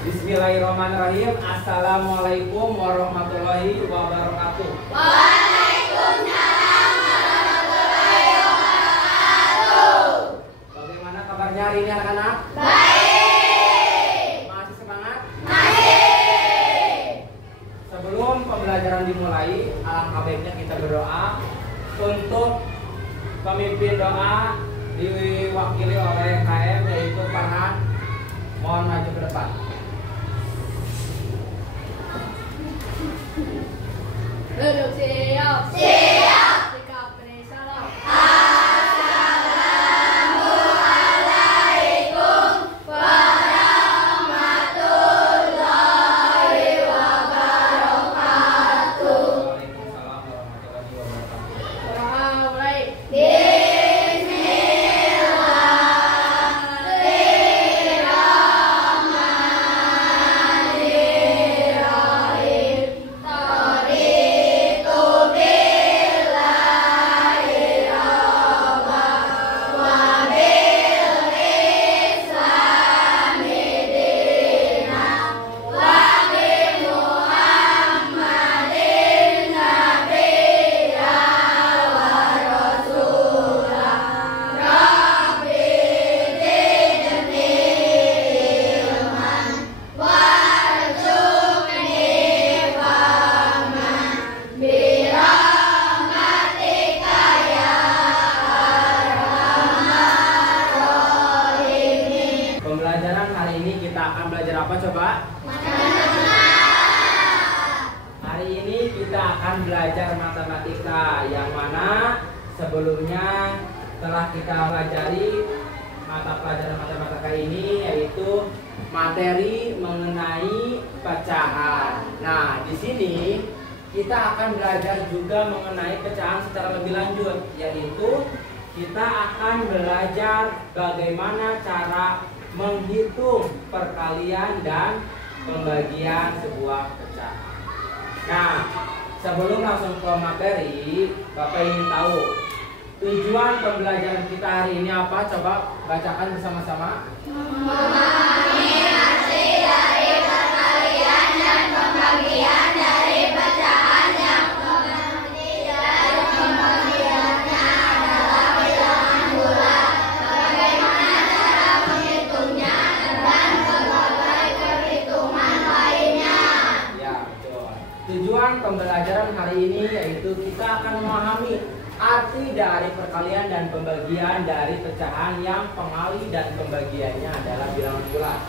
Bismillahirrahmanirrahim. Assalamualaikum warahmatullahi wabarakatuh. Waalaikumsalam warahmatullahi wabarakatuh. Bagaimana kabarnya hari ini anak-anak? Baik. Masih semangat? Masih. Sebelum pembelajaran dimulai, alangkah baiknya kita berdoa untuk pemimpin doa diwakili oleh KM yaitu Farhan. Mohon maju ke depan. Duduk siap. Siap. Sikap beri salam. Assalamualaikum warahmatullahi wabarakatuh. Waalaikumsalam warahmatullahi wabarakatuh. Doa mulai. Bismillahirrahmanirrahim. Tariqu billahi rabban wa bil islami dinan wa bi Muhammadin nabiyya wa rasulah. Rabbi zidni ilman warzuqni fahman birahmatika ya arhamar rahimin. Pembelajaran hari ini kita akan belajar apa coba? Hari ini kita akan belajar matematika yang mana sebelumnya telah kita pelajari mata pelajaran matematika ini yaitu materi mengenai pecahan. Nah, di sini kita akan belajar juga mengenai pecahan secara lebih lanjut, yaitu kita akan belajar bagaimana cara menghitung perkalian dan pembagian sebuah pecahan. Nah, sebelum langsung ke materi, Bapak ingin tahu tujuan pembelajaran kita hari ini apa? Coba bacakan bersama-sama. Memahami arti dari perkalian dan pembagian dari pecahan yang pengerti dan pembagiannya adalah bilangan bulat. Bagaimana cara menghitungnya dan berbagai perhitungan lainnya. Ya, betul. Tujuan pembelajaran hari ini yaitu kita akan memahami arti dari perkalian dan pembagian dari pecahan yang pengali dan pembagiannya adalah bilangan bulat.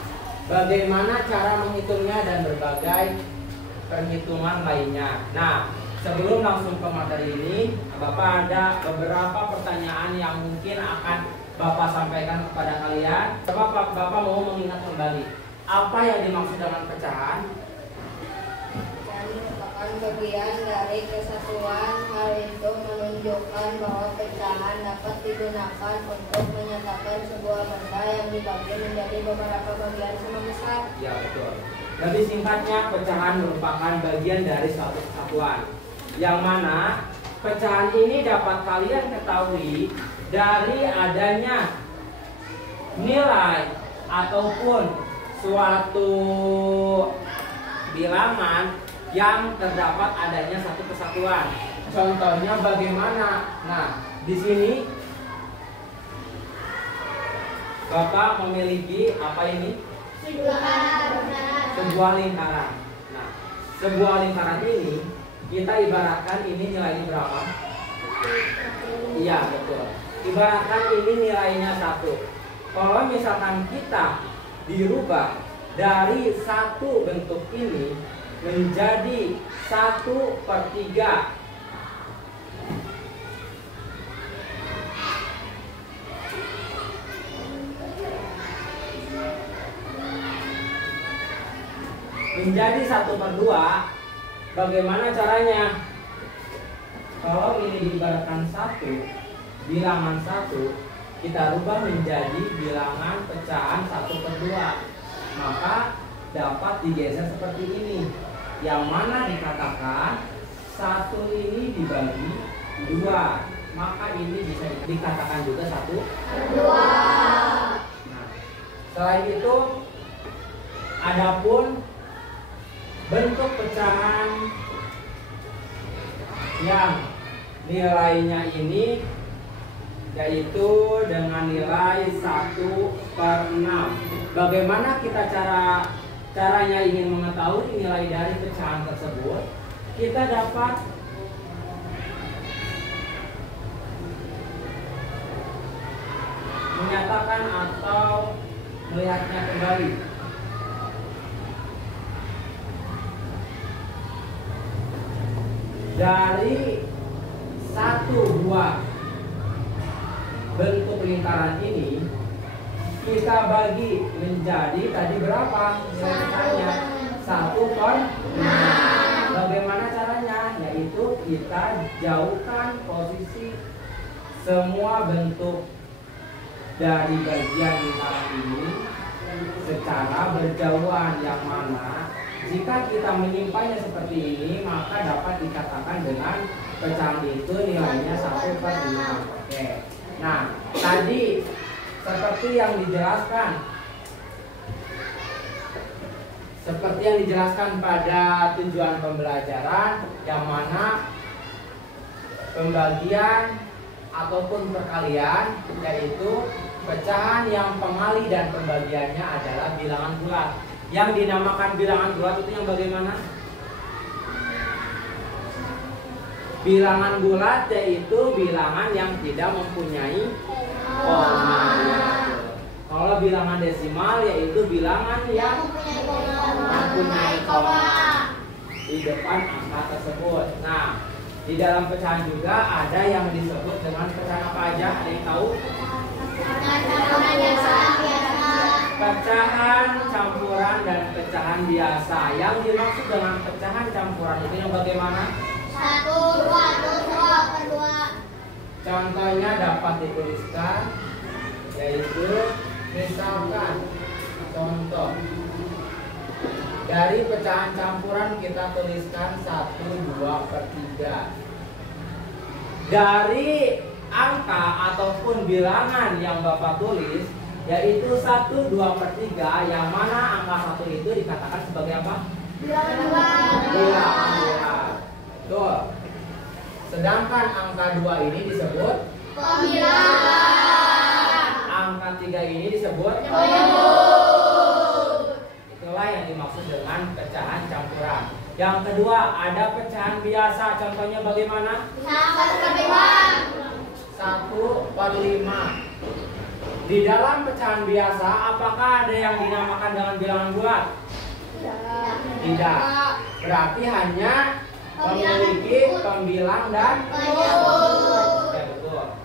Bagaimana cara menghitungnya dan berbagai perhitungan lainnya. Nah, sebelum langsung ke materi ini, Bapak ada beberapa pertanyaan yang mungkin akan Bapak sampaikan kepada kalian. Coba Bapak mau mengingat kembali apa yang dimaksud dengan pecahan? Pecahan merupakan bagian dari kesatuan. Hal itu menunjukkan bahwa pecahan dapat digunakan untuk menyatakan sebuah benda yang dibagi menjadi beberapa bagian sama besar. Ya, betul. Lebih singkatnya, pecahan merupakan bagian dari suatu kesatuan, yang mana pecahan ini dapat kalian ketahui dari adanya nilai ataupun suatu bilangan yang terdapat adanya satu kesatuan. Contohnya bagaimana? Nah, di sini Bapak memiliki apa ini? Sebuah lingkaran. Nah, sebuah lingkaran ini kita ibaratkan ini nilainya berapa? Iya, betul. Ibaratkan ini nilainya 1. Kalau misalkan kita dirubah dari satu bentuk ini menjadi 1/3, menjadi 1/2, bagaimana caranya? Kalau ini diibaratkan 1, bilangan 1, kita rubah menjadi bilangan pecahan 1/2, maka dapat digeser seperti ini, yang mana dikatakan 1 ini dibagi 2, maka ini bisa dikatakan juga 1/2. Nah, selain itu Adapun bentuk pecahan yang nilainya ini yaitu dengan nilai 1/6. Bagaimana kita caranya ingin mengetahui nilai dari pecahan tersebut? Kita dapat menyatakan atau melihatnya kembali. Dari satu buah bentuk lingkaran ini kita bagi menjadi tadi berapa nilainya? 1/6. Bagaimana caranya? Yaitu kita jauhkan posisi semua bentuk dari bagian lingkaran ini secara berjauhan, yang mana jika kita menyimpannya seperti ini maka dapat dikatakan dengan pecahan itu nilainya 1/6. Oke. Nah, tadi seperti yang dijelaskan pada tujuan pembelajaran, yang mana pembagian ataupun perkalian yaitu pecahan yang pengali dan pembagiannya adalah bilangan bulat. Yang dinamakan bilangan bulat itu yang bagaimana? Bilangan bulat yaitu bilangan yang tidak mempunyai koma. Kalau bilangan desimal yaitu bilangan yang mempunyai koma di depan angka tersebut. Nah, di dalam pecahan juga ada yang disebut dengan pecahan apa aja? Ada yang tahu? Pecahan campuran dan pecahan biasa. Yang dimaksud dengan pecahan campuran itu yang bagaimana? 1/2. Contohnya dapat dituliskan, yaitu misalkan contoh dari pecahan campuran kita tuliskan 1/2/3. Dari angka ataupun bilangan yang Bapak tulis yaitu 1/2/3, yang mana angka 1 itu dikatakan sebagai apa? Bilangan bulat. Betul. Sedangkan angka 2 ini disebut Pembilang. angka 3 ini disebut Penyebut. Itulah yang dimaksud dengan pecahan campuran. Yang kedua ada pecahan biasa. Contohnya bagaimana? 1/5. Di dalam pecahan biasa apakah ada yang dinamakan dengan bilangan bulat? Tidak. Berarti hanya memiliki pembilang dan Penyebut. ya, betul.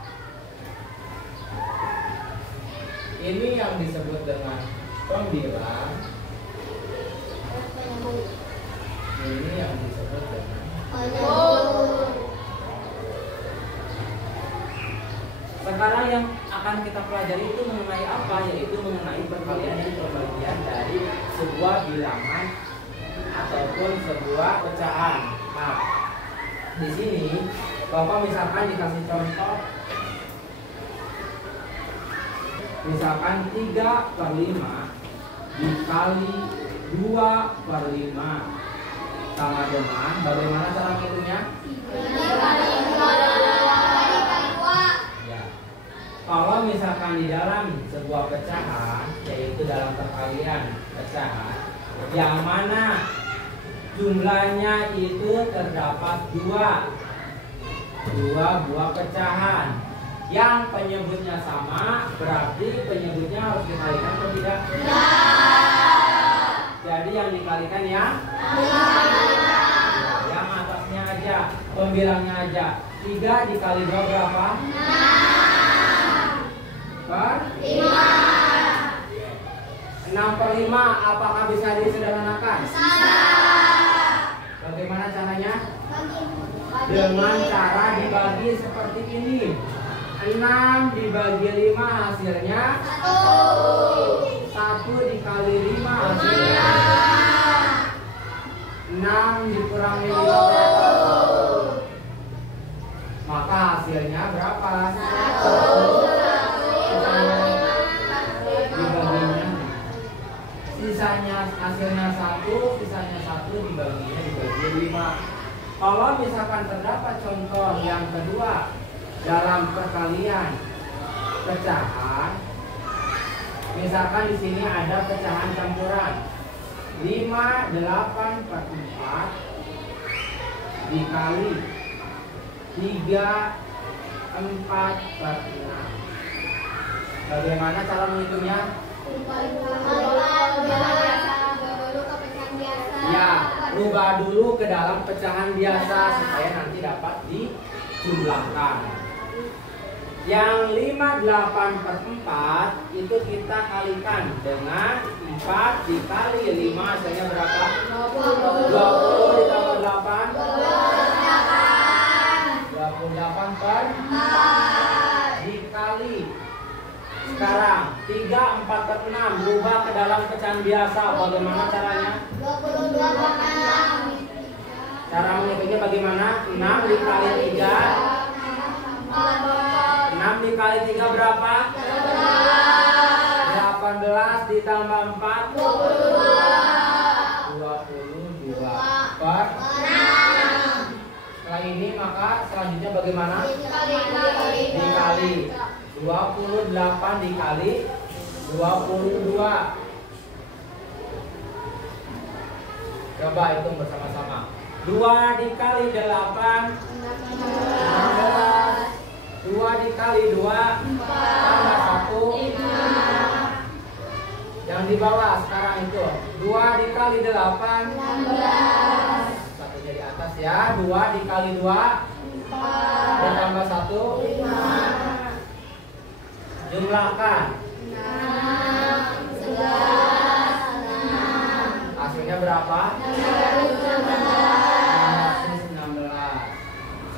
Ini yang disebut dengan pembilang. Ini yang disebut dengan Penyebut. Sekarang yang akan kita pelajari itu mengenai apa? Yaitu mengenai perkalian dan pembagian dari sebuah bilangan ataupun sebuah pecahan. Nah, di sini Bapak misalkan dikasih contoh, misalkan 3/5 dikali 2/5 sama dengan bagaimana cara ngitungnya? Ya. Kalau misalkan di dalam sebuah pecahan, yaitu dalam perkalian pecahan, yang mana jumlahnya itu terdapat dua buah pecahan, yang penyebutnya sama, berarti penyebutnya harus dikalikan atau tidak? Jadi yang dikalikan yang atasnya aja, pembilangnya aja. 3 dikali 2 berapa? 6/5. Apakah bisa disederhanakan? Bagaimana caranya? Dengan cara dibagi seperti ini. 6 dibagi 5 hasilnya 1 dikali 5 hasilnya 6 dikurangi 5 maka hasilnya berapa? 1 dibaginya sisanya hasilnya 1, sisanya 1 dibagi 5. Kalau misalkan terdapat contoh yang kedua dalam perkalian pecahan, misalkan di sini ada pecahan campuran 5/8/4 dikali 3/4/6. Bagaimana cara menghitungnya? Ya, rubah dulu ke dalam pecahan biasa supaya nanti dapat dijumlahkan. Yang 5/8/4 itu kita kalikan dengan 4 dikali 5, hasilnya berapa? 20 ditambah 8 28/4 dikali. Sekarang 3/4/6 rubah ke dalam pecahan biasa. Bagaimana caranya? 22/6. Cara menghitungnya bagaimana? 6 dikali 3. 6 dikali 3 berapa? 18 ditambah 4 22 per 6. Setelah ini maka selanjutnya bagaimana? Dikali 28 dikali 22. Coba hitung bersama-sama. 2 dikali 8 16. 2 dikali 2 tambah 1 5. Yang di bawah sekarang itu 2 dikali 8 16. Satunya di atas ya. 2 dikali 2 ditambah 1 5. Jumlahkan 6 11 6. hasilnya berapa? 616.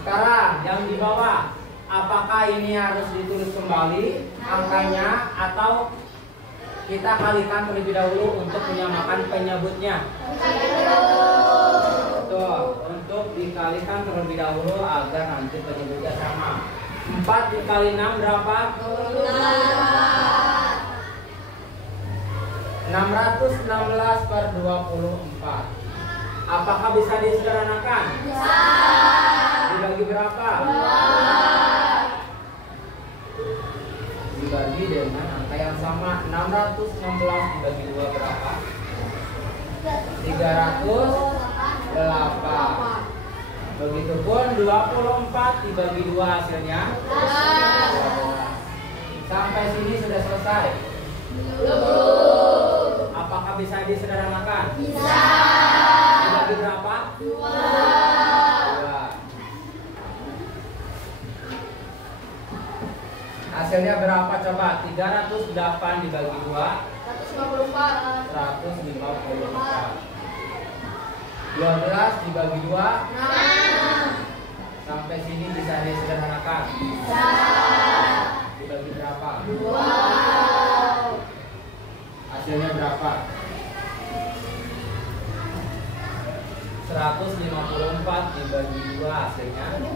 Sekarang yang di bawah, apakah ini harus ditulis kembali angkanya atau kita kalikan terlebih dahulu untuk menyamakan penyebutnya? Betul, untuk dikalikan terlebih dahulu agar nanti penyebutnya sama. 4 dikali 6 berapa? 616 per 24. Apakah bisa disederhanakan? Bisa. Dibagi berapa? 2. Dibagi dengan angka yang sama. 616 dibagi 2 berapa? 308. Begitupun 24 dibagi 2 hasilnya 12. Sampai sini sudah selesai. Apakah bisa disederhanakan? Bisa. Dibagi berapa? 2. Hasilnya berapa coba? 308 dibagi 2 154. 12 dibagi 2 6. Sampai sini bisa disederhanakan? Bisa. Dibagi berapa? 2. Hasilnya berapa? 154 dibagi 2 hasilnya 70.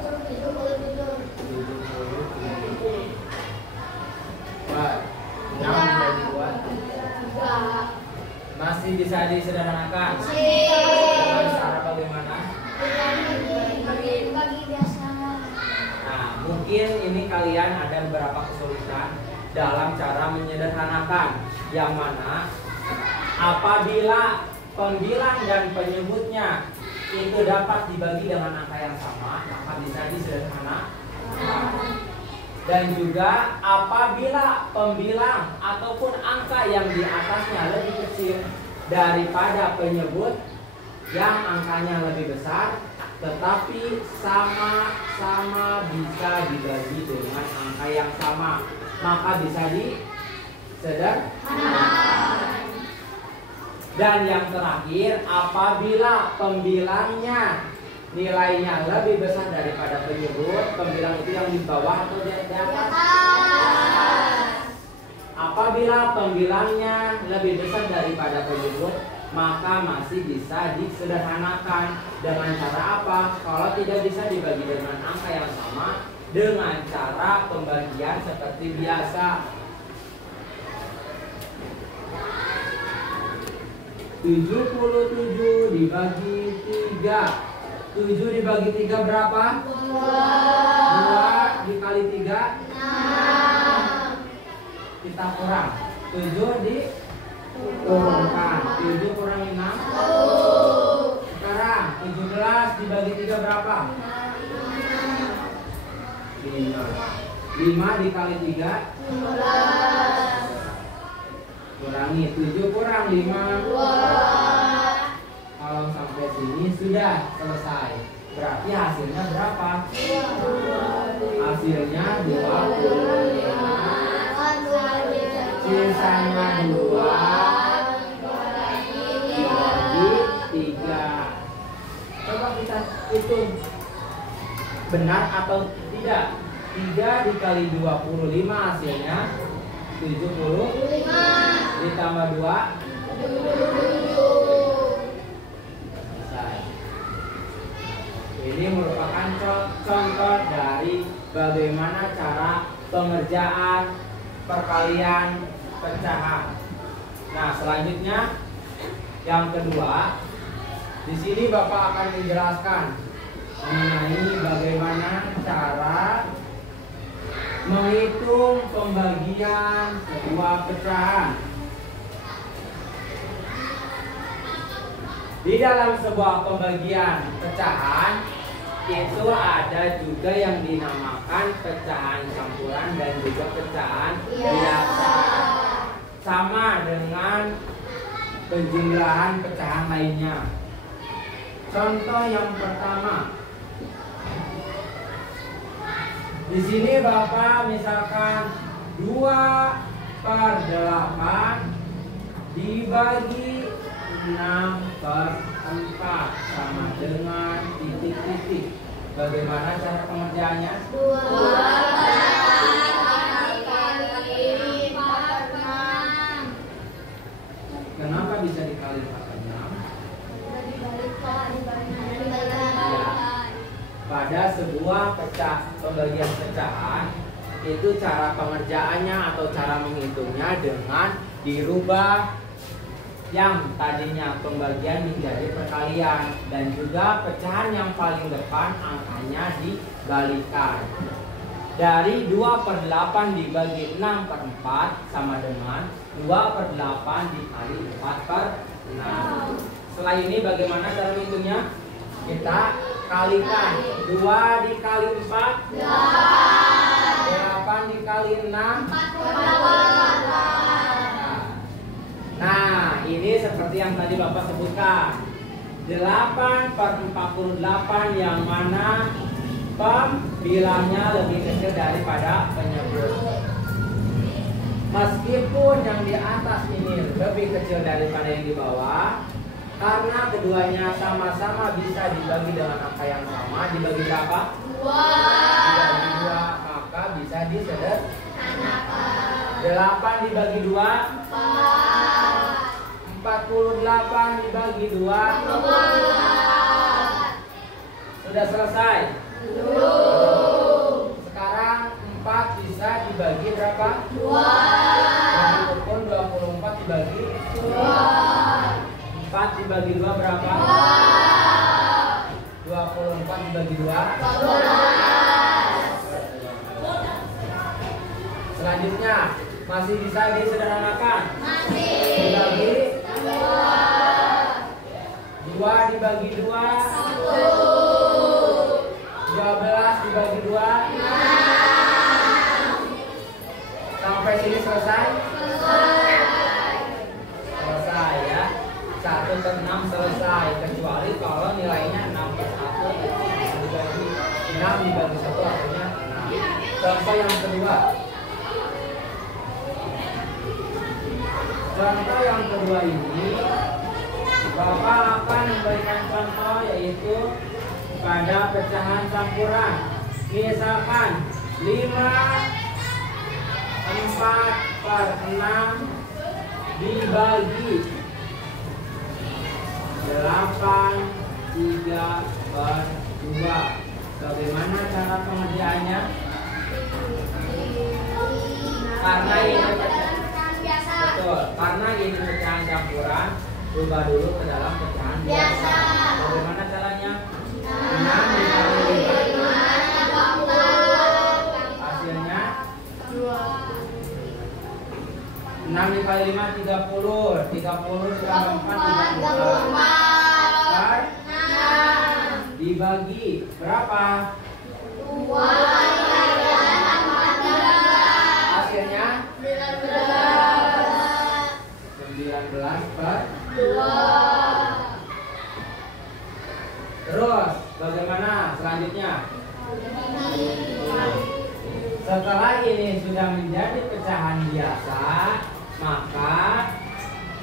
6 dibagi 2 masih bisa disederhanakan? Dengan cara bagaimana? Nah, mungkin ini kalian ada beberapa kesulitan dalam cara menyederhanakan, yang mana apabila pembilang dan penyebutnya itu dapat dibagi dengan angka yang sama, maka bisa disederhanakan. Dan juga apabila pembilang ataupun angka yang di atasnya lebih kecil daripada penyebut yang angkanya lebih besar, tetapi sama-sama bisa dibagi dengan angka yang sama, maka bisa disederhanakan. Dan yang terakhir, apabila pembilangnya nilainya lebih besar daripada penyebut, pembilang itu yang di bawah atau di atas? Apabila pembilangnya lebih besar daripada penyebut, maka masih bisa disederhanakan. Dengan cara apa? Kalau tidak bisa dibagi dengan angka yang sama, dengan cara pembagian seperti biasa. 77 dibagi 3. 7 dibagi 3 berapa? 2 dikali 3 6. kita kurang. 7 dikurangkan. 7 kurang 6. Sekarang 17 dibagi 3 berapa? 5. 5 dikali 3 15. kurangi. 7 kurang 5 Kalau sampai sini sudah selesai. Berarti hasilnya berapa? Hasilnya 25. Sisanya 2 dibagi 3. Coba kita hitung benar atau tidak. 3 dikali 25 hasilnya 70 ditambah 2 selesai. Ini merupakan contoh dari bagaimana cara pengerjaan perkalian pecahan. Nah, selanjutnya yang kedua, di sini Bapak akan menjelaskan mengenai bagaimana cara menghitung pembagian sebuah pecahan. Di dalam sebuah pembagian pecahan itu ada juga yang dinamakan pecahan campuran dan juga pecahan biasa. Sama dengan penjumlahan pecahan lainnya. Contoh yang pertama. Di sini Bapak misalkan 2/8 dibagi 6/4 sama dengan titik-titik. Bagaimana cara pengerjaannya? 2/8 dikali 4/6. Kenapa bisa dikali 4/6? Ya. Pada sebuah pembagian pecahan itu cara pengerjaannya atau cara menghitungnya dengan dirubah yang tadinya pembagian menjadi perkalian, dan juga pecahan yang paling depan angkanya dibalikan. Dari 2/8 dibagi 6/4 sama dengan 2/8 dikali 4/6. Setelah ini bagaimana cara menghitungnya? Kita kalikan. 2 dikali 4 8 dikali 6 Nah, ini seperti yang tadi Bapak sebutkan. 8/48 yang mana pembilangnya lebih kecil daripada penyebut. Meskipun yang di atas ini lebih kecil daripada yang di bawah, karena keduanya sama-sama bisa dibagi dengan angka yang sama, dibagi berapa? 2. Dibagi 2, maka bisa disederhanakan. 8 dibagi 2 48 dibagi 2 Sudah selesai? Belum. Sekarang 4 bisa dibagi berapa? 2. Pun 24 dibagi 4 dibagi 2 berapa? 24 dibagi 2 Selanjutnya masih bisa disederhanakan. Dibagi 2 dibagi 2 12 dibagi 2 Sampai sini selesai? Selesai ya. 1/6 selesai, kecuali kalau nilainya 6/1 dibagi 6 dibagi 1 artinya 6. Contoh yang kedua. Contoh yang kedua ini Bapak akan memberikan contoh, yaitu pada pecahan campuran. Misalkan 5/4/6 dibagi 8/3/2. Bagaimana cara pengerjaannya? Karena ini pecahan, betul, karena ini pecahan campuran, Rubah dulu ke dalam pecahan biasa. Bagaimana caranya? 6 dikali 5. Hasilnya 6 dikali 5 30. 30 ditambah 4 34. Dibagi berapa? 2 Hasilnya 19 per 2. Terus bagaimana selanjutnya? Setelah ini sudah menjadi pecahan biasa, maka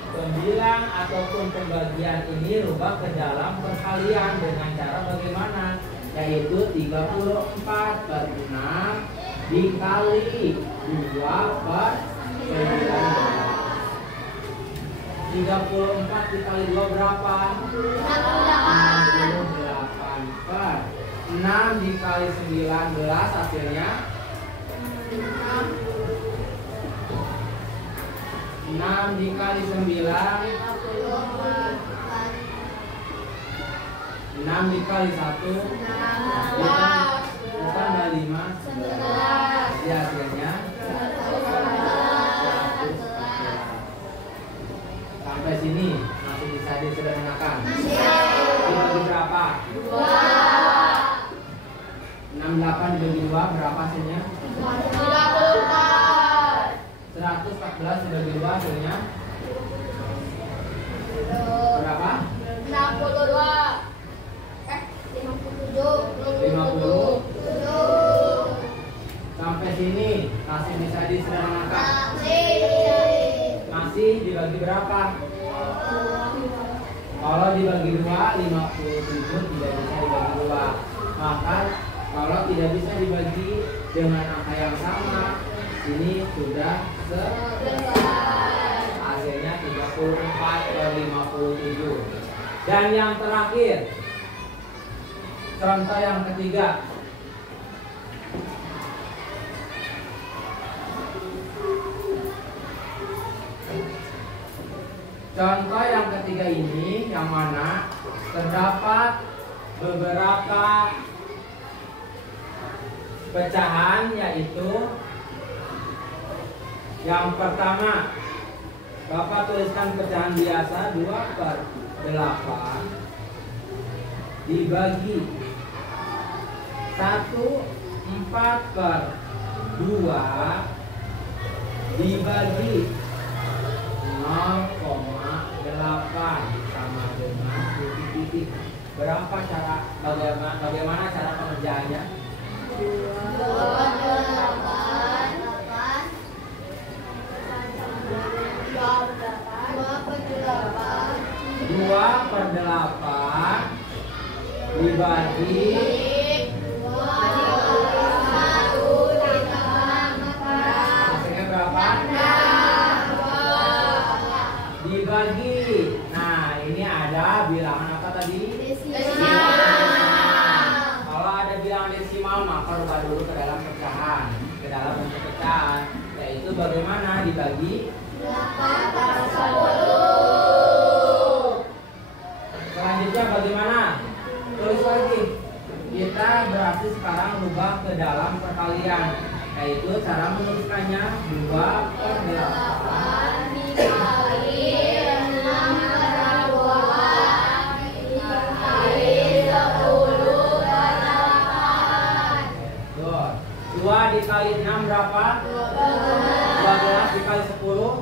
pembilang ataupun pembagian ini rubah ke dalam perkalian dengan cara bagaimana? Yaitu 34 per 6 dikali 2 per 19. 34 dikali 2 berapa? 68 per 6 dikali 19 hasilnya 6 dikali 9 6 dikali 1 bukan 5 ya hasilnya sampai sini masih bisa disederhanakan. Dibagi berapa? 68 dibagi 2 berapa hasilnya? 114 dibagi 2 hasilnya berapa? 50. Sampai sini masih bisa disederhanakan. Masih dibagi berapa? Kalau dibagi 2 57 tidak bisa dibagi 2. Maka kalau tidak bisa dibagi dengan angka yang sama, ini sudah hasilnya 34 per 57. Dan yang terakhir, contoh yang ketiga. Contoh yang ketiga ini yang mana terdapat beberapa pecahan, yaitu yang pertama Bapak tuliskan pecahan biasa 2 per 8 dibagi 4 per 2 dibagi 0,8 sama dengan titik-titik. Berapa cara bagaimana cara pengerjaannya? 2 per 8 dibagi 1 hasilnya berapa? Dibagi. Nah, ini ada bilangan apa tadi? Kalau ada bilangan desimal maka rubah dulu ke dalam pecahan, ke dalam bentuk pecahan, yaitu bagaimana dibagi 8 per 10. Selanjutnya bagaimana? Tulis lagi. Kita berarti sekarang rubah ke dalam perkalian, yaitu cara menuliskannya 2 per 8 dikali 6 per 2 dikali 10 per 8. 2 dikali 6 berapa? 12 dikali 10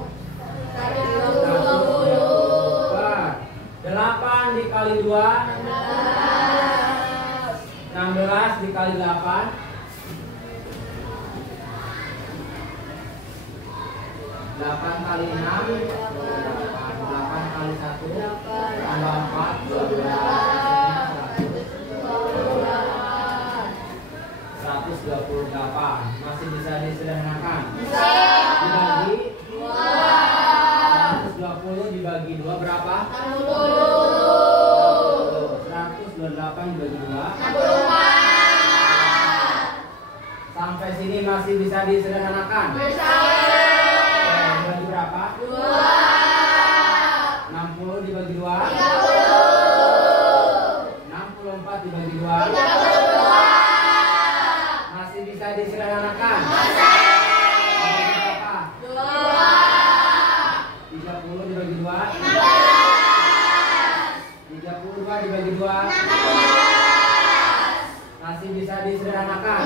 8 dikali 2 16 dikali 8 8 kali 6 8 kali 1 tambah 4 12 128. Masih bisa disederhanakan? Dibagi 120 dibagi 2 berapa? 128 dibagi 2 sampai sini masih bisa disederhanakan? Dibagi berapa? 60 dibagi bagi 2? Masih bisa disederhanakan?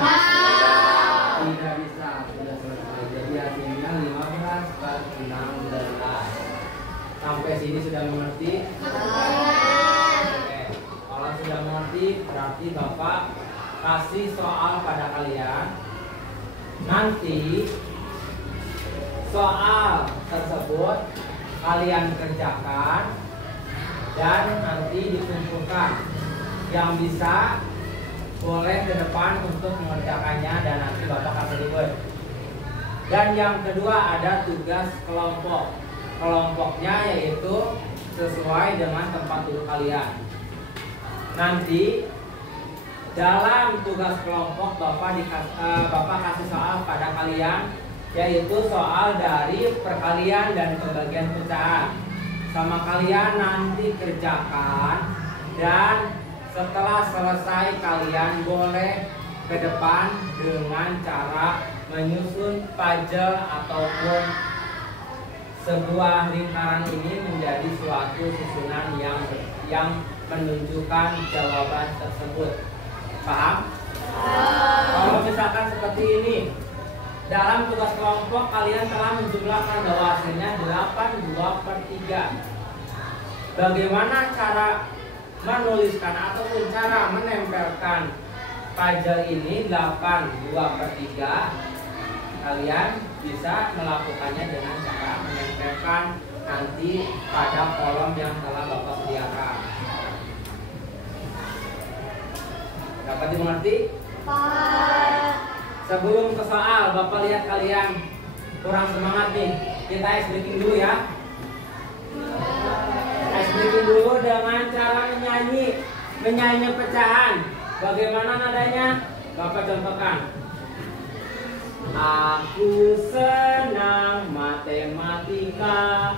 Tidak bisa, sudah selesai. Jadi hasilnya 15/16. Sampai sini sudah mengerti? Oke. Kalau sudah mengerti, berarti Bapak kasih soal pada kalian. Nanti soal tersebut kalian kerjakan dan nanti dikumpulkan. Yang bisa boleh ke depan untuk mengerjakannya dan nanti Bapak kasih reward. Dan yang kedua ada tugas kelompok. Kelompoknya yaitu sesuai dengan tempat duduk kalian. Nanti dalam tugas kelompok Bapak kasih soal pada kalian, yaitu soal dari perkalian dan pembagian pecahan. Sama kalian nanti kerjakan, dan setelah selesai kalian boleh ke depan dengan cara menyusun puzzle ataupun sebuah lingkaran ini menjadi suatu susunan yang menunjukkan jawaban tersebut. Paham? Kalau misalkan seperti ini, dalam tugas kelompok kalian telah menjumlahkan bahwa hasilnya 8/2/3. Bagaimana cara menuliskan ataupun cara menempelkan puzzle ini 8/2/3? Kalian bisa melakukannya dengan cara menempelkan nanti pada kolom yang telah Bapak sediakan. Dapat dimengerti? Sebelum ke soal, Bapak lihat kalian kurang semangat nih. Kita ice breaking dulu ya. Ice breaking dulu dengan cara menyanyi pecahan. Bagaimana nadanya? Bapak contohkan. Aku senang matematika,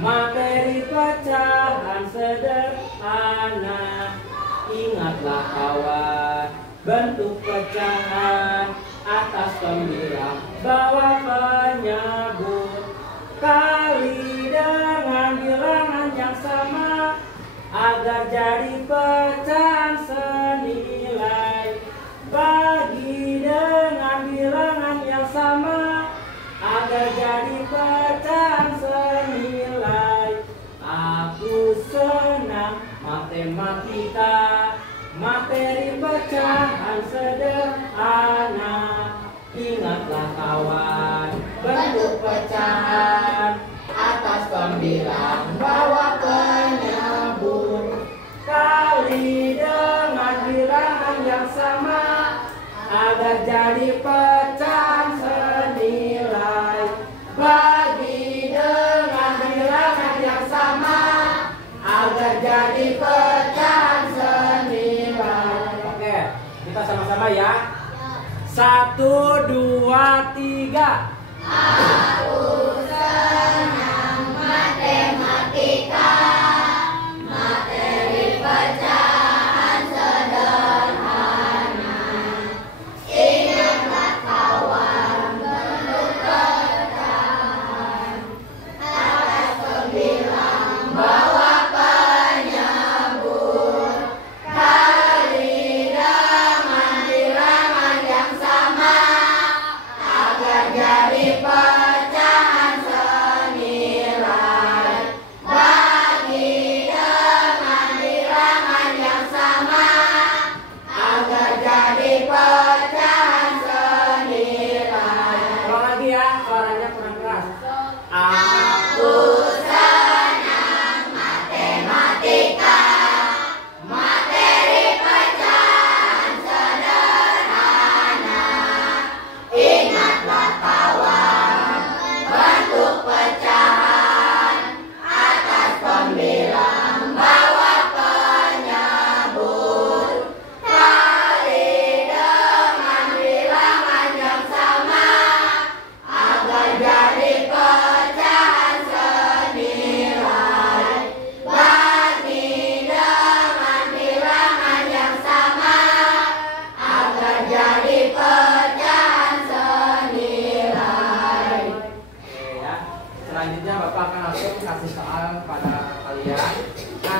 materi pecahan sederhana. Ingatlah kawan, bentuk pecahan atas pembilang bawah penyebut, kali dengan bilangan yang sama agar jadi pecahan senilai. Bagi dengan bilangan yang sama agar jadi pecahan senilai. Aku senang matematika, materi pecahan sederhana. Ingatlah kawan, bentuk pecahan atas pembilang bawah penyebut, kali dengan bilangan yang sama agar jadi pecahan senilai. Bagi dengan bilangan yang sama agar jadi pecahan senilai. Oke, kita sama-sama ya. 1, 2, 3. Aku senang matematika, materi pecahan sederhana. Ingatlah kawan, bentuk pecahan atas pembilang bawah penyebut, kali dengan bilangan yang sama agar jadi pecahan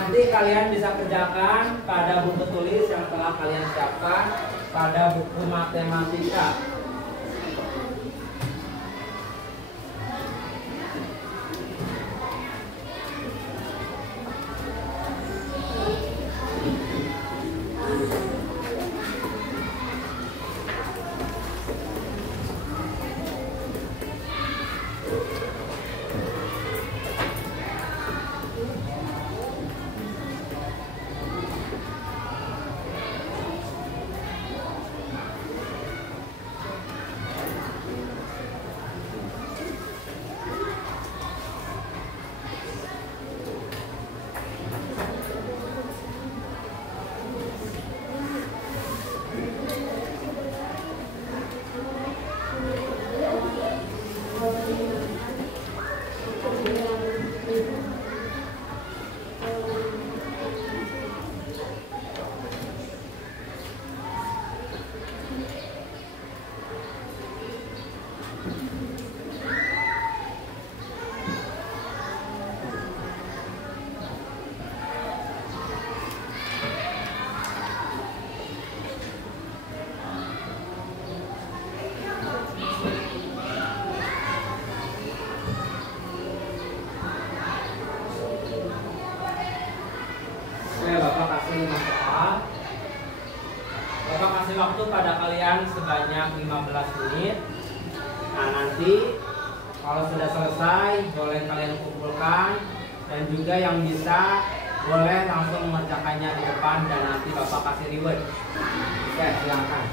nanti kalian bisa kerjakan pada buku tulis yang telah kalian siapkan pada buku matematika. Bapak kasih waktu pada kalian sebanyak 15 menit. Nah, nanti kalau sudah selesai boleh kalian kumpulkan, dan juga yang bisa boleh langsung mengerjakannya di depan dan nanti Bapak kasih reward. Oke, silakan.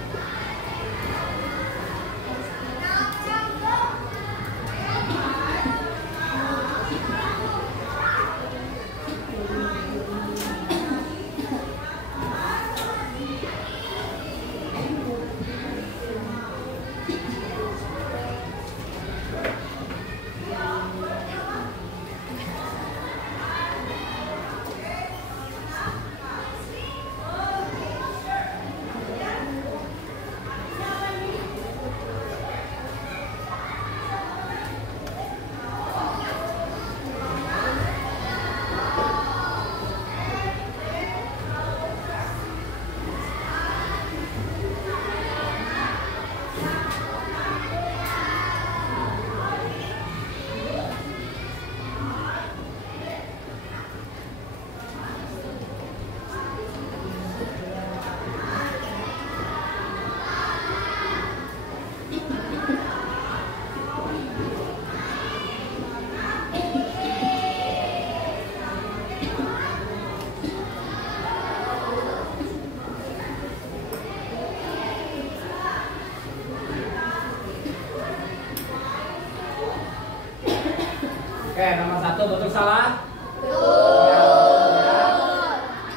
Oke, nomor 1 betul salah? Betul. Ya.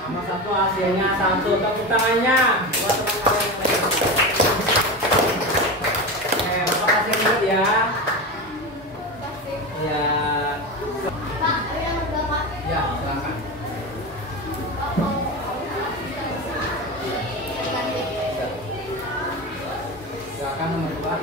Nomor 1 hasilnya 1. Tepuk tangannya buat teman kalian yang lain. Oke, Bapak kasih lihat ya. Ya. Pak, ada yang berapa? Ya, silakan. Silakan nomor 2.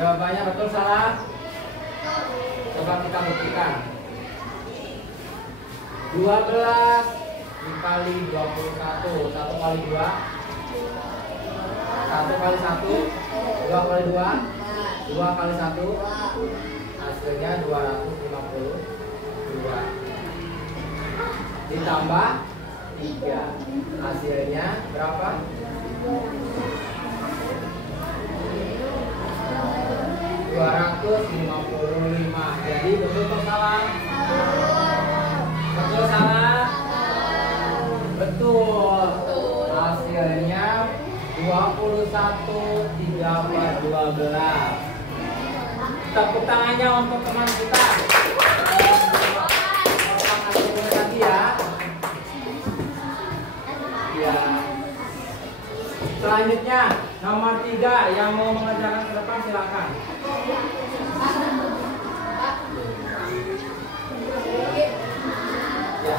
Jawabannya betul salah? Coba kita buktikan. 12 dikali 21. 1 kali 2. 1 kali 1. 2 kali 2. 2 kali 1. Hasilnya 252. Ditambah 3. Hasilnya berapa? 252. 255. Jadi betul atau salah? Betul salah? Betul. Hasilnya 21/3/12. Tepuk tangannya untuk teman kita. Lagi ya. Ya. Selanjutnya nomor 3 yang mau mengerjakan ke depan silakan. Ya.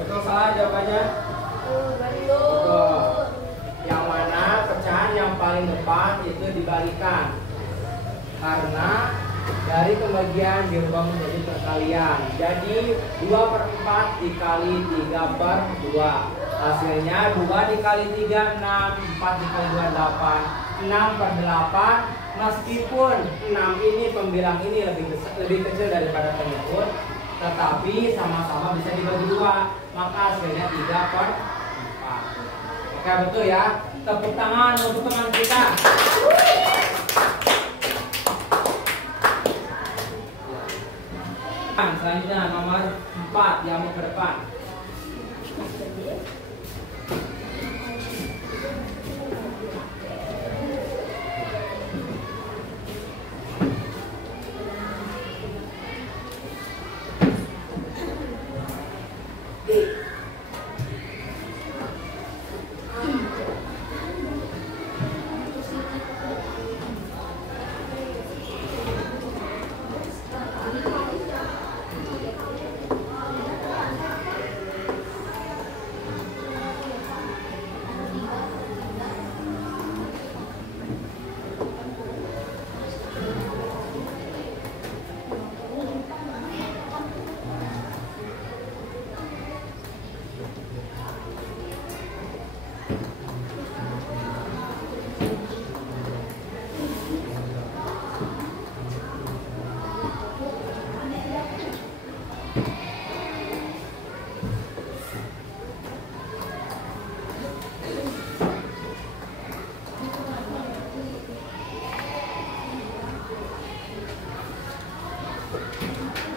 Betul salah jawabannya? Betul. Yang mana pecahan yang paling depan itu dibalikan. Karena dari pembagian dirubah menjadi perkalian. Jadi 2/4 dikali 3/2. Hasilnya 2 dikali 3 6, 4 dikali 2 8, 6/8. Meskipun 6 ini pembilang ini lebih kecil daripada penyebut, tetapi sama-sama bisa dibagi 2, maka hasilnya 3/4. Oke, betul ya. Tepuk tangan untuk teman kita. Selanjutnya nomor 4 yang mau ke depan.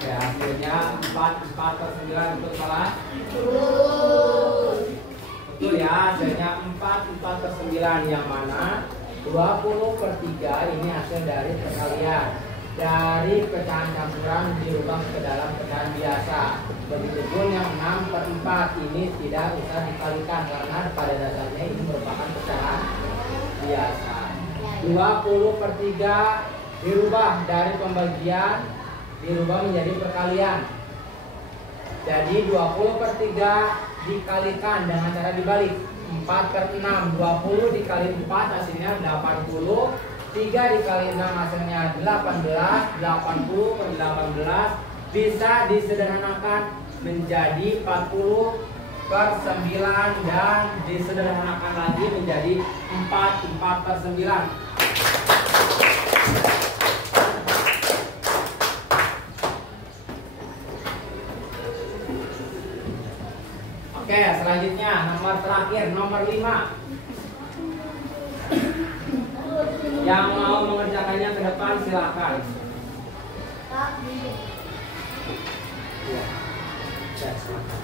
Ya, hasilnya 4/9 betul salah? Betul ya, hasilnya 4/9 yang mana 20/3 ini hasil dari perkalian. Dari pecahan campuran dirubah ke dalam pecahan biasa. Begitupun yang 6/4 ini tidak usah dikalikan karena pada dasarnya ini merupakan pecahan biasa. 20/3 dirubah dari pembagian dirubah menjadi perkalian. Jadi 20/3 dikalikan dengan cara dibalik. 4/6, 20 dikali 4 hasilnya 80. 3 dikali 6 hasilnya 18. 80/18 bisa disederhanakan menjadi 40/9 dan disederhanakan lagi menjadi 4/9. Oke, selanjutnya nomor terakhir, nomor 5. Yang mau mengerjakannya ke depan silakan. Ya. Silakan.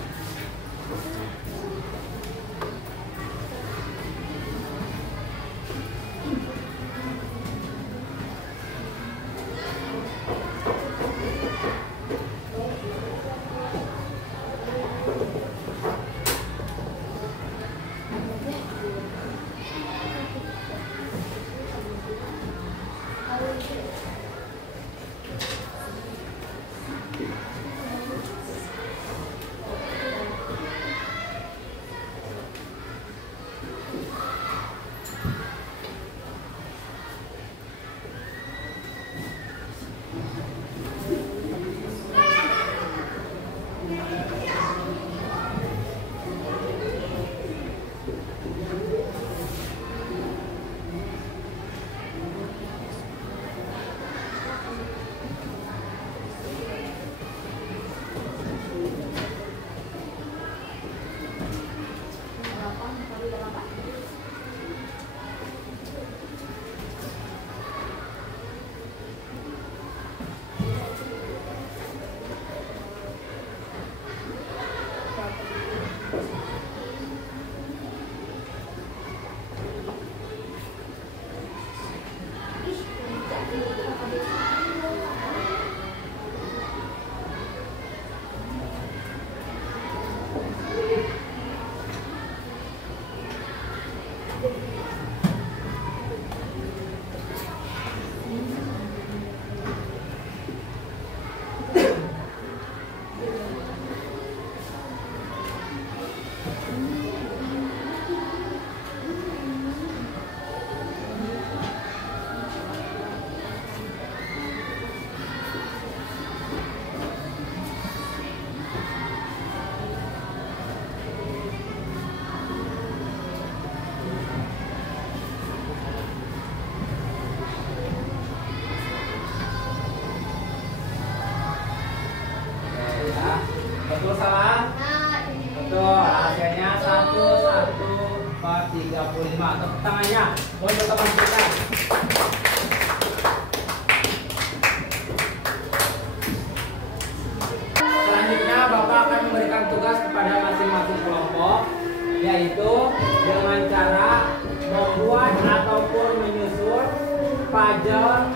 pelajar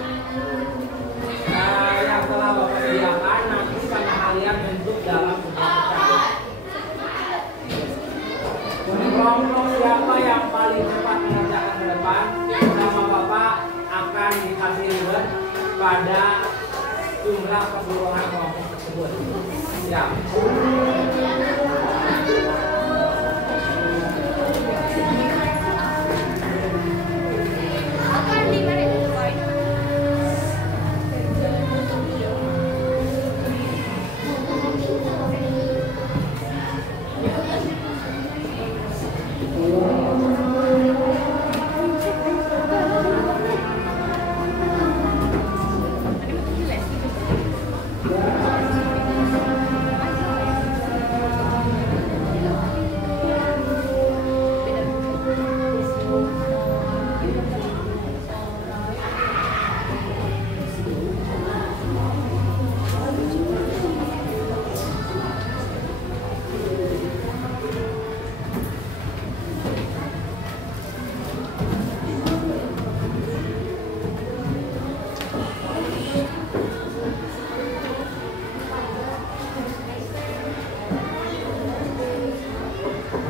yang telah Bapak sediakan nanti sama kalian bentuk dalam sebuah pecah. Kelompok siapa yang paling cepat mengerjakan ke depan, sama Bapak akan dikasih reward pada jumlah keseluruhan kelompok tersebut. Siap.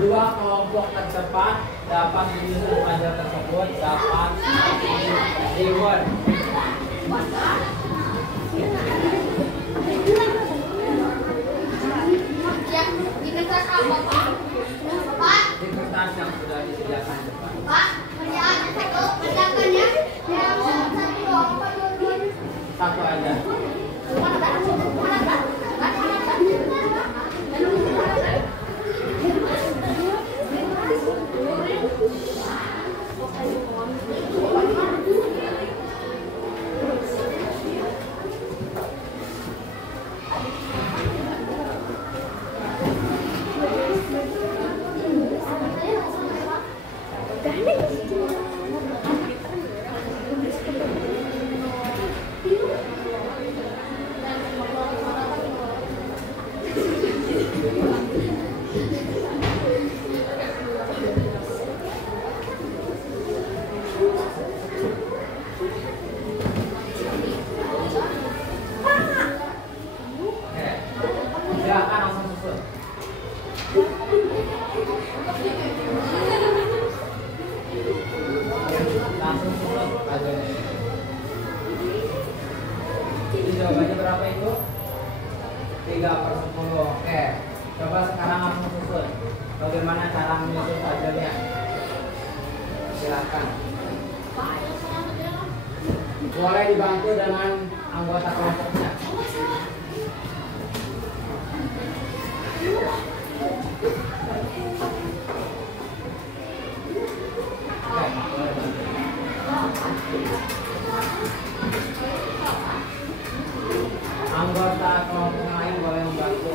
Dua kelompok tercepat dapat menyusun pelajaran tersebut dapat reward. Ya, di kertas apa, Pak? Pak? Di kertas yang sudah disediakan depan. Pak, kerjaan satu, kerjakannya yang satu doang, apa dua-dua? Satu aja. Silakan langsung susun. Langsung susun pelajarannya. Jadi jawabannya berapa itu? 3/10. Oke. Coba sekarang langsung susun. Bagaimana cara menyusun pelajarannya? Silakan. Boleh dibantu dengan anggota kelompoknya. Anggota kelompok lain boleh membantu.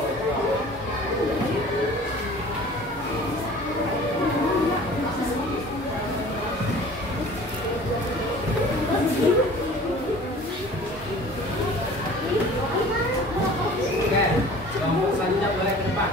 Oke, kelompok selanjutnya boleh ke depan.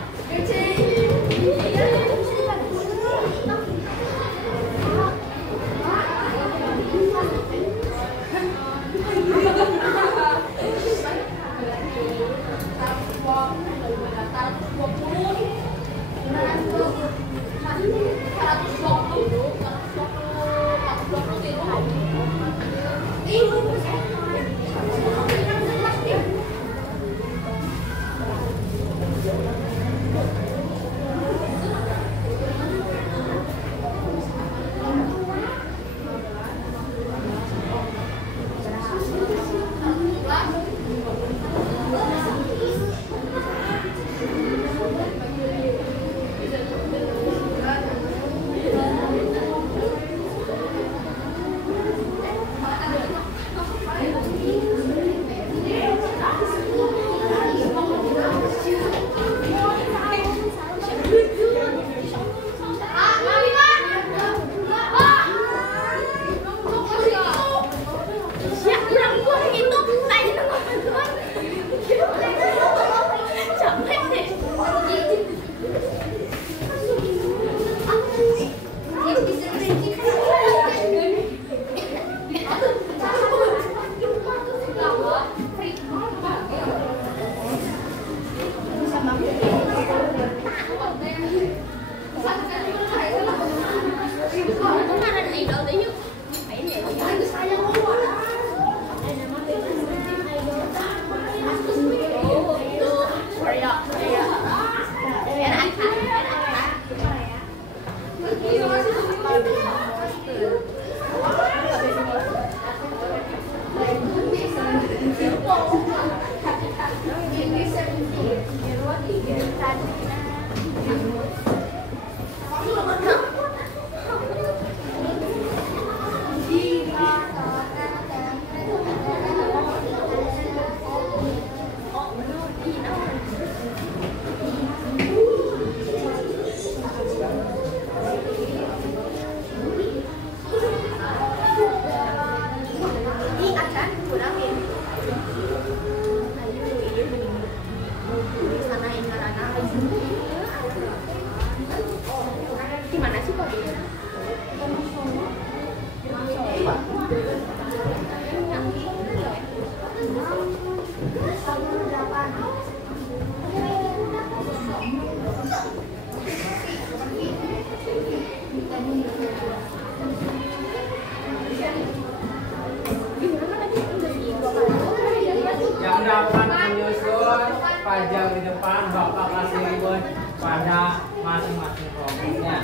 pelajar di depan Bapak kasih ribet pada masing-masing kelompoknya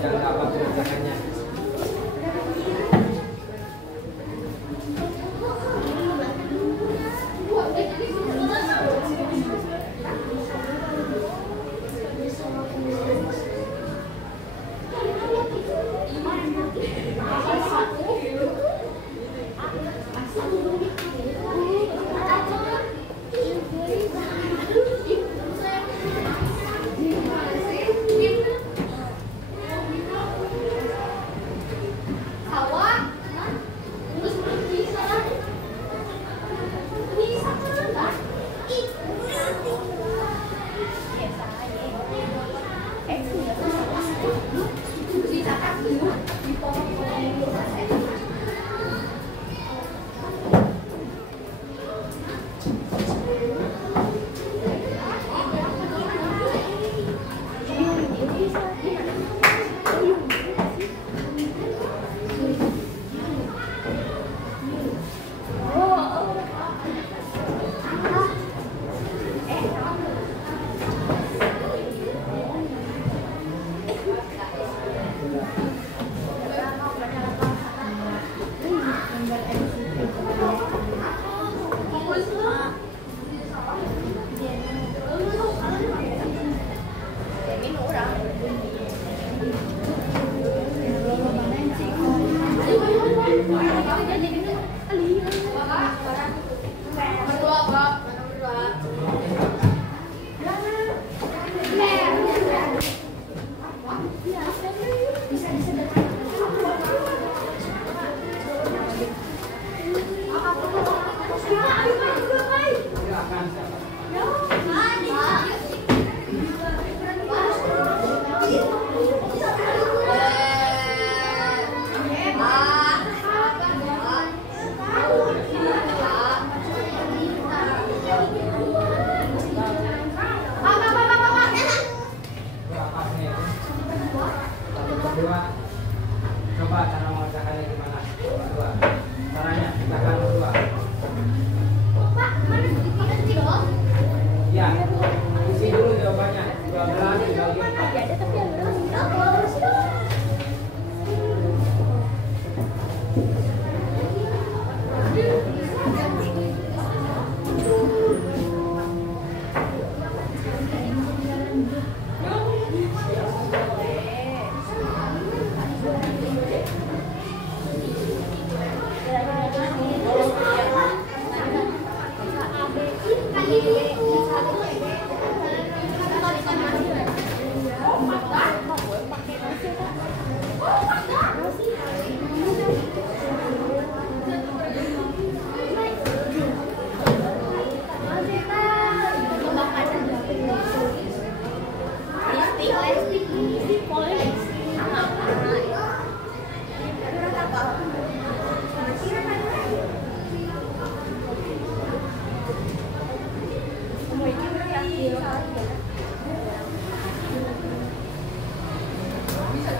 yang dapat kerjakannya. Coba cara mengerjakannya gimana? Berdua. Caranya kita akan berdua. Pak, mana bukti dong? Ya, isi dulu jawabannya. 12 dibagi 4. Ada tapi yang berapa?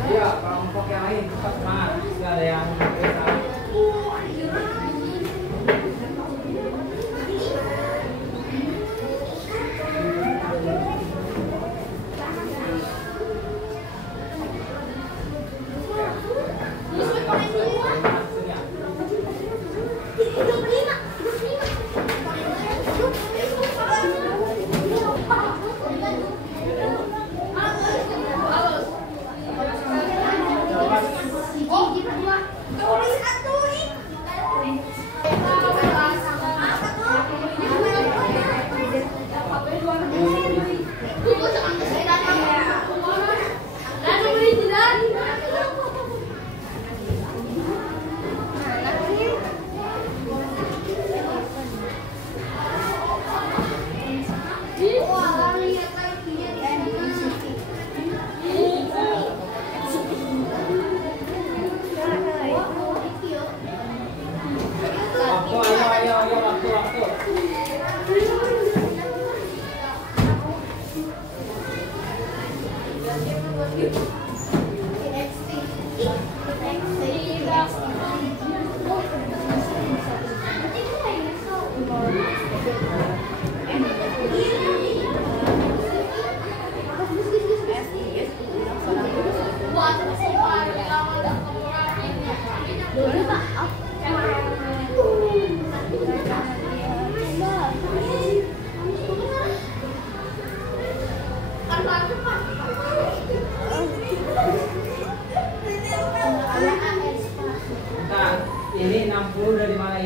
Iya, kelompok yang lain cepat semangat. Nggak ada yang bisa.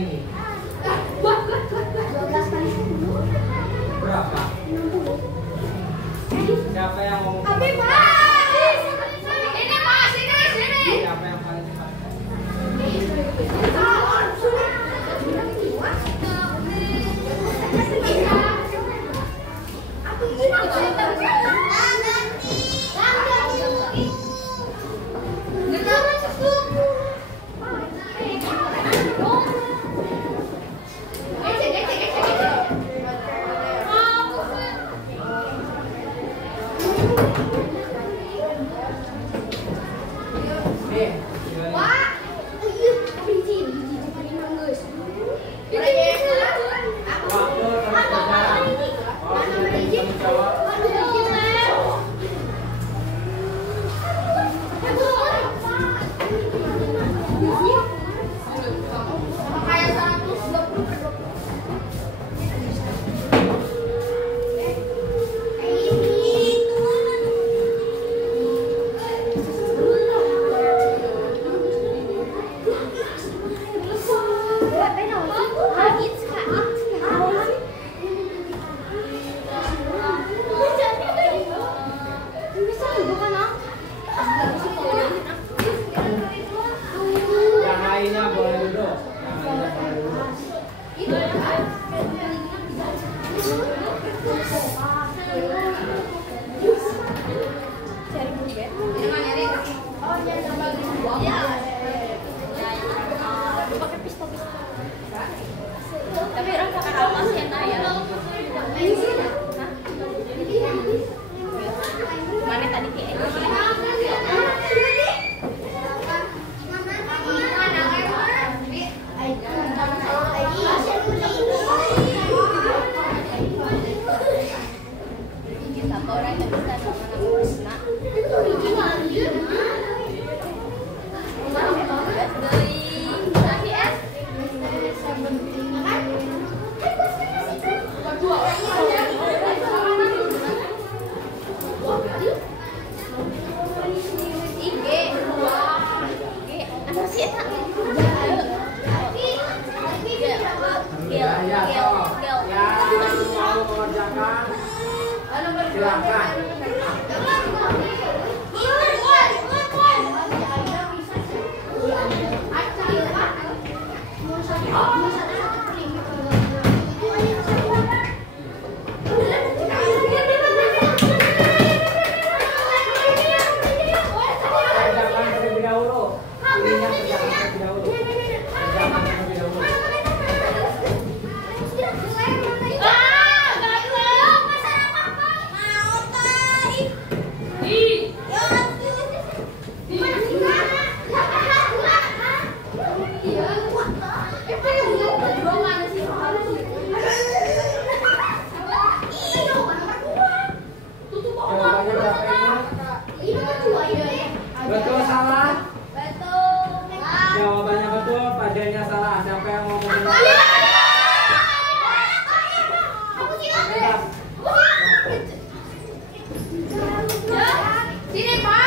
ini? 12 kali 10. Berapa? 60. Siapa yang ngomong? Abi, Pak. Ini Pak, sini. Siapa yang paling cepat? Nih, waktu terus berjalan. Kalau sudah bisa menjawab, yang lainnya boleh duduk. Yang lainnya boleh duduk. Tapi orang pakai apa sih yang ya? Mana tadi kayak siapa orang yang bisa nama-nama Ya, toh. Yang mau mengerjakan, silakan. Kerjakan terlebih dahulu. Ininya kerjakan terlebih dahulu. Kerjakan terlebih dahulu. Jawabannya berapa ini? Betul salah? Jawabannya betul, pajannya salah. Siapa yang mau menjawab? Bebas. Sini, Pak.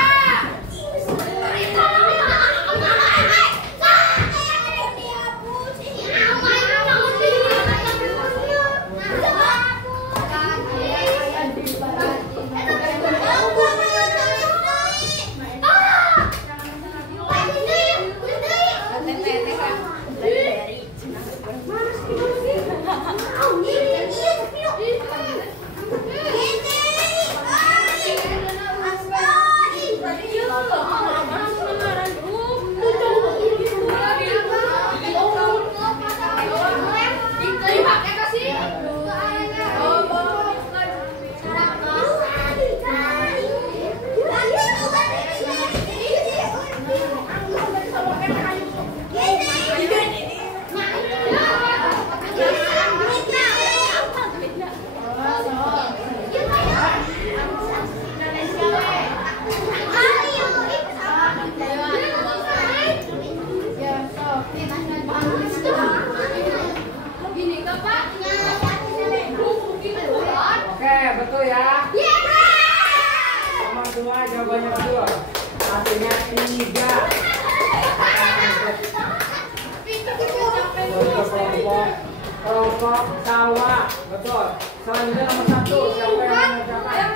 Salwa. Betul. Selanjutnya nomor 1. Siapa yang mengerjakan?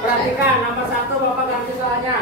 Perhatikan nomor 1 Bapak ganti soalnya.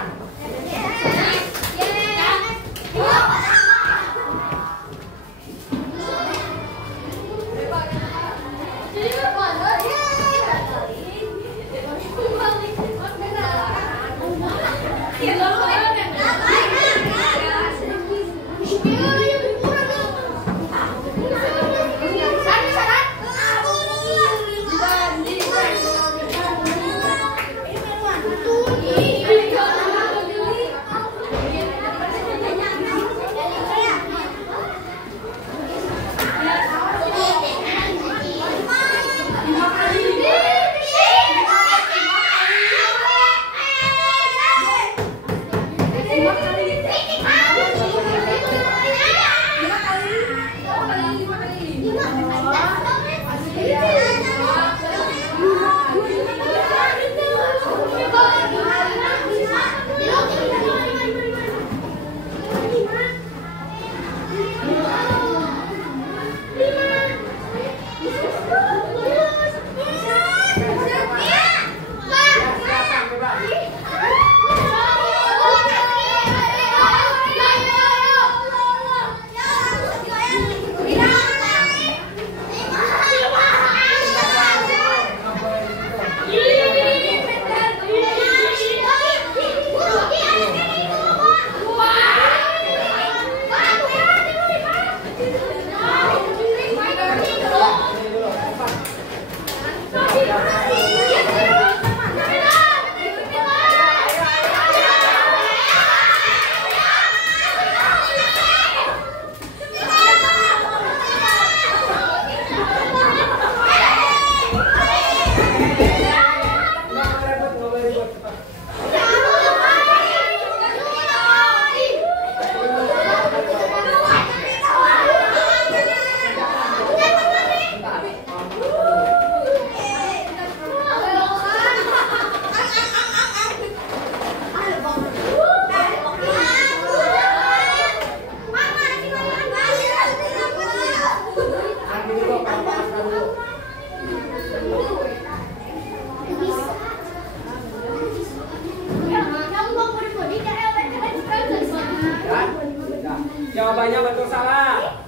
Jawabannya betul salah.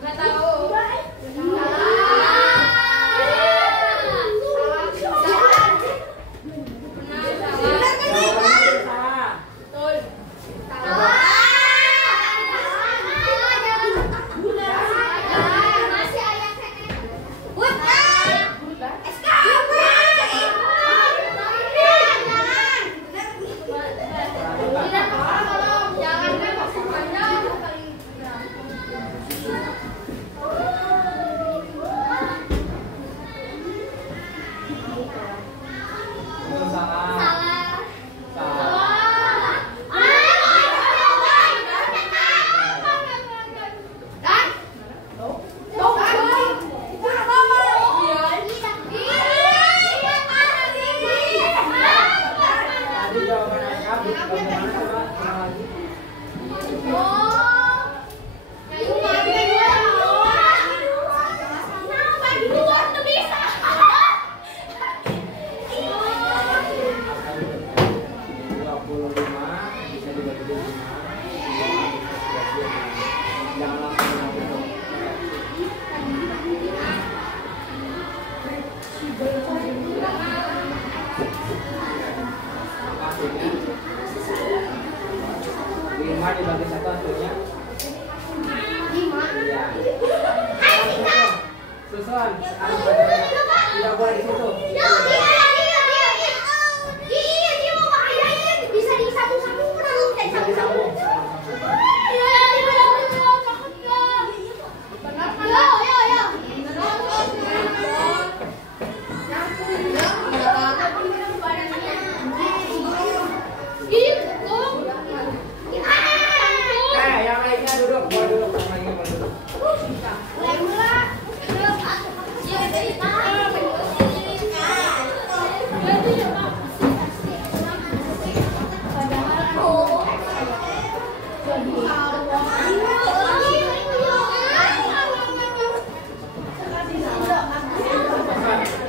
Nggak tahu. Lima dibagi satu hasilnya 5. Iya. Susun. Tidak boleh disusun. Bisa disambung-sambung. Bisa disambung. Yang lainnya duduk, boleh duduk, yang lainnya boleh duduk.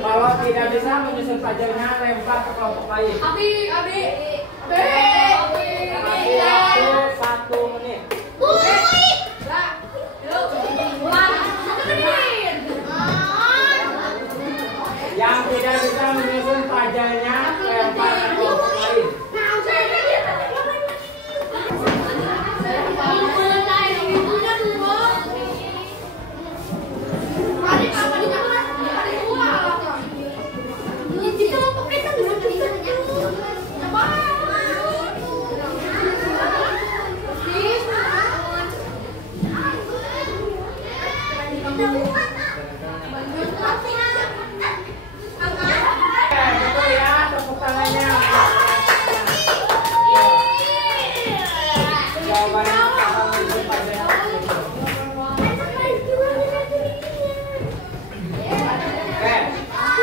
Kalau tidak bisa menyusun pelajarannya, lempar ke kelompok lain. Abi, waktu 1 menit. Yang tidak bisa menyusun pelajarannya, lempar ke kelompok lain. Betul ya, tepuk tangannya. Jawabannya akan menyusun pelajarannya.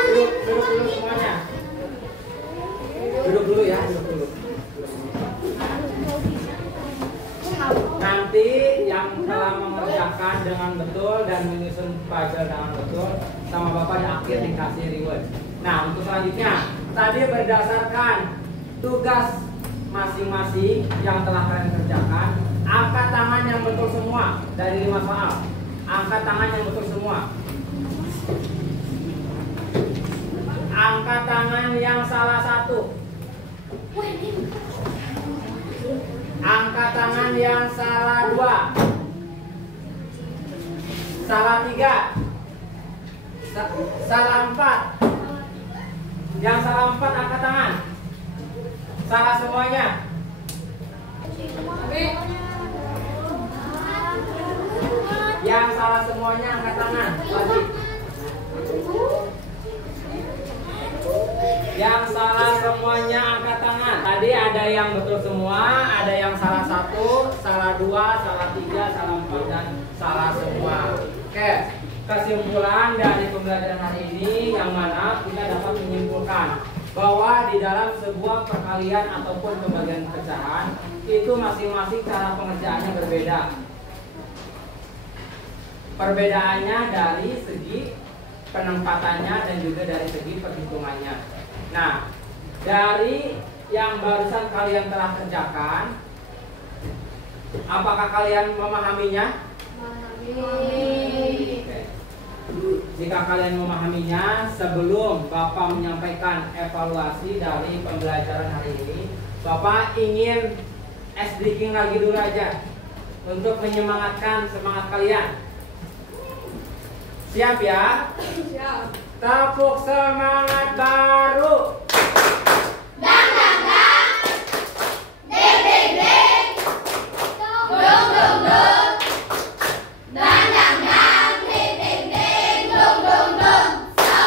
Duduk dulu semuanya. Duduk dulu ya, duduk dulu. Nanti yang telah mengerjakan dengan betul dan menyusun pelajaran dengan betul sama Bapak di akhir dikasih reward. Nah, untuk selanjutnya, tadi berdasarkan tugas masing-masing yang telah kalian kerjakan, angkat tangan yang betul semua dari 5 soal. Angkat tangan yang betul semua. Angkat tangan yang salah 1. Angkat tangan yang salah 2. Salah 3. Salah 4. Yang salah 4 angkat tangan. Salah semuanya. Yang salah semuanya angkat tangan. Wajib. Yang salah semuanya angkat tangan. Tadi ada yang betul semua, ada yang salah 1, salah 2, salah 3, salah 4, dan salah semua. Oke, kesimpulan dari pembelajaran hari ini yang mana kita dapat menyimpulkan bahwa di dalam sebuah perkalian ataupun pembagian pecahan itu masing-masing cara pengerjaannya berbeda. Perbedaannya dari segi penempatannya dan juga dari segi perhitungannya. Nah, dari yang barusan kalian telah kerjakan, apakah kalian memahaminya? Oke. Jika kalian memahaminya, sebelum Bapak menyampaikan evaluasi dari pembelajaran hari ini, Bapak ingin breaking lagi dulu aja untuk menyemangatkan semangat kalian. Siap ya? Siap. Tepuk semangat baru. Dang dang dang, deng deng deng, dong dong dong, dang dang dang, deng deng deng, dong dong dong. So,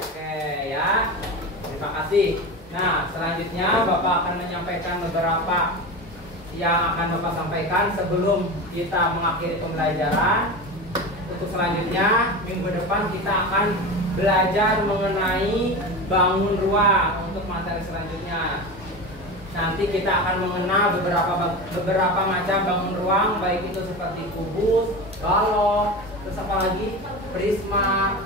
Oke ya, terima kasih. Nah, selanjutnya Bapak akan menyampaikan beberapa yang akan Bapak sampaikan sebelum kita mengakhiri pembelajaran. Untuk selanjutnya, minggu depan kita akan belajar mengenai bangun ruang untuk materi selanjutnya. Nanti kita akan mengenal beberapa macam bangun ruang, baik itu seperti kubus, balok, terus apa lagi, prisma,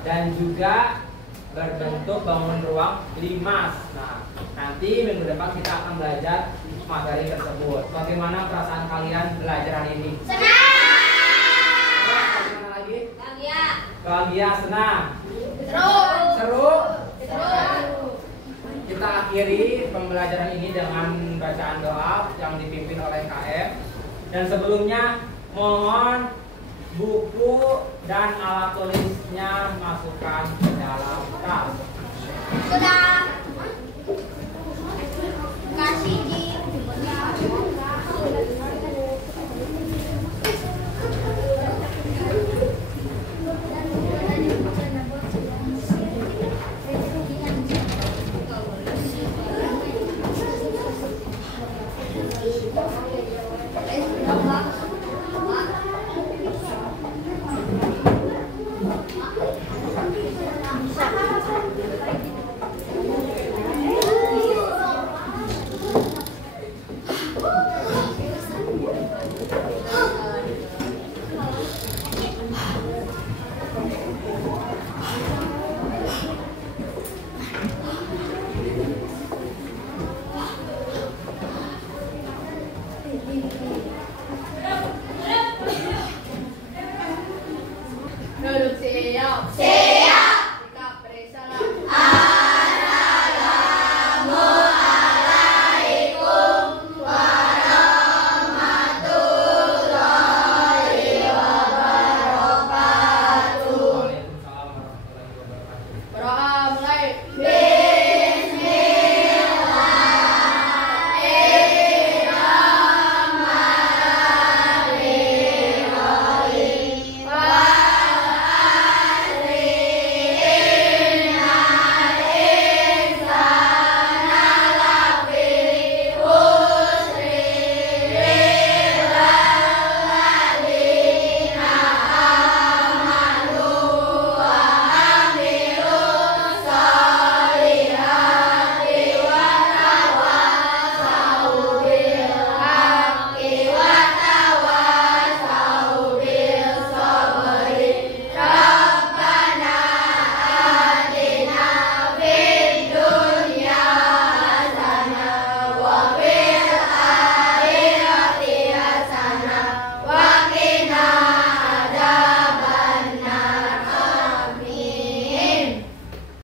dan juga berbentuk bangun ruang limas. Nah, nanti minggu depan kita akan belajar materi tersebut. Bagaimana perasaan kalian belajar hari ini? senang. Bagaimana lagi? Bahagia, senang. Seru. Seru? Kita akhiri pembelajaran ini dengan bacaan doa yang dipimpin oleh KM. Dan sebelumnya mohon buku dan alat tulisnya masukkan ke dalam tas. Sudah. Kasih di. Duduk siap.